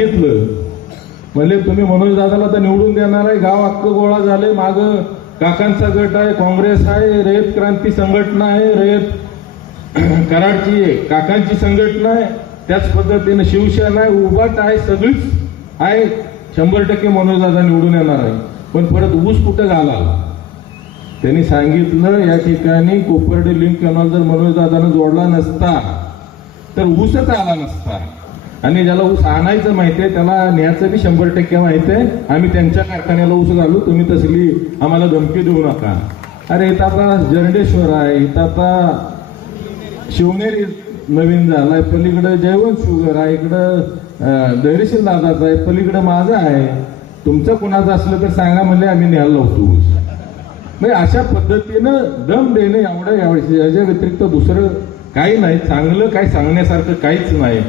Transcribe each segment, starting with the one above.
सांगितलं. म्हणजे तुम्ही मनोज दादाला तर निवडून देणार आहे. गाव अख्खं गोळा झाले माग काकांचा गट आहे काँग्रेस आहे रयत क्रांती संघटना आहे रयत कराडची आहे, काकांची संघटना आहे. त्याच पद्धतीने शिवसेना आहे उभट आहे सगळीच आहे. शंभर टक्के मनोज दादा निवडून येणार आहे. पण परत ऊस कुठं घाला त्यांनी सांगितलं या ठिकाणी कोपर्डे लिंक कॅनॉल जर मनोज दादानं जोडला नसता तर ऊसच आला नसता. आणि ज्याला ऊस आणायचं माहिती आहे त्याला न्यायचं बी शंभर टक्के माहिती आहे आम्ही त्यांच्या कारखान्याला ऊस घालू तुम्ही तसली आम्हाला धमकी देऊ नका. अरे इथं आता जरडेश्वर आहे इथं आता शिवनेरी नवीन झालाय पलीकडं जयवंत शुगर आहे इकडं अं, धैर्यशील दादाचा आहे पलीकडं माझा आहे. तुमचं कुणाचं असलं तर सांगा म्हणजे आम्ही न्यायला लावतो ऊस. म्हणजे अशा पद्धतीनं दम देणं एवढं यावेळेस याच्या व्यतिरिक्त दुसरं काही नाही. चांगलं काही सांगण्यासारखं काहीच नाही.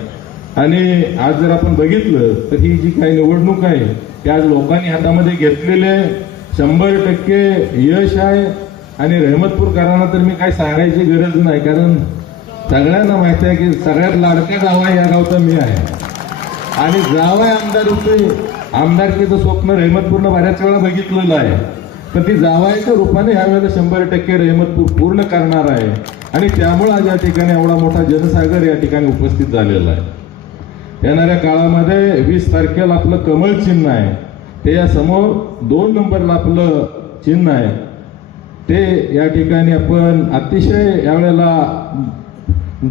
आणि आज जर आपण बघितलं तर ही जी काही निवडणूक आहे ती आज लोकांनी हातामध्ये घेतलेले आहे. शंभर टक्के यश आहे. आणि रहमतपूरकरांना तर मी काय सांगायची गरज नाही कारण सगळ्यांना माहिती आहे की सगळ्यात लाडका जावा आहे या गावचा मी आहे. आणि जावं आमदार होते. आमदारकीचं स्वप्न रहमतपूरनं बऱ्याच वेळा बघितलेलं आहे. तर ती जावायच्या रूपाने ह्यावेळेला शंभर टक्के रहमतपूर पूर्ण करणार आहे. आणि त्यामुळे आज या ठिकाणी एवढा मोठा जनसागर या ठिकाणी उपस्थित झालेला आहे. येणाऱ्या काळामध्ये वीस तारखेला आपलं कमळ चिन्ह आहे. ते या समोर दोन नंबरला आपलं चिन्ह आहे. ते या ठिकाणी आपण अतिशय यावेळेला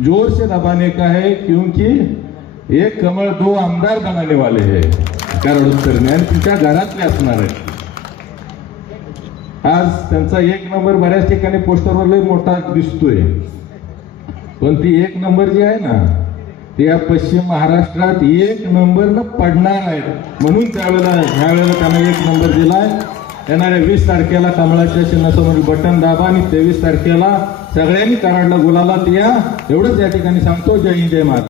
जोर से दबाने का है क्योंकि एक कमळ दो आमदार बनाने वाले है. कारण आणि तिच्या घरातले असणार आहे. आज त्यांचा एक नंबर बऱ्याच ठिकाणी पोस्टरवर लय मोठा दिसतोय. पण ती एक नंबर जी आहे ना या पश्चिम महाराष्ट्रात एक नंबरनं पडणार. आहे म्हणून त्यावेळेला ह्यावेळेला त्यांना एक नंबर दिलाय. येणाऱ्या वीस तारखेला कमळाच्या चिन्हासमोर बटन दाबा आणि तेवीस तारखेला सगळ्यांनी कराडला गुलाला या. एवढंच या ठिकाणी सांगतो. जय हिंद जय महाराज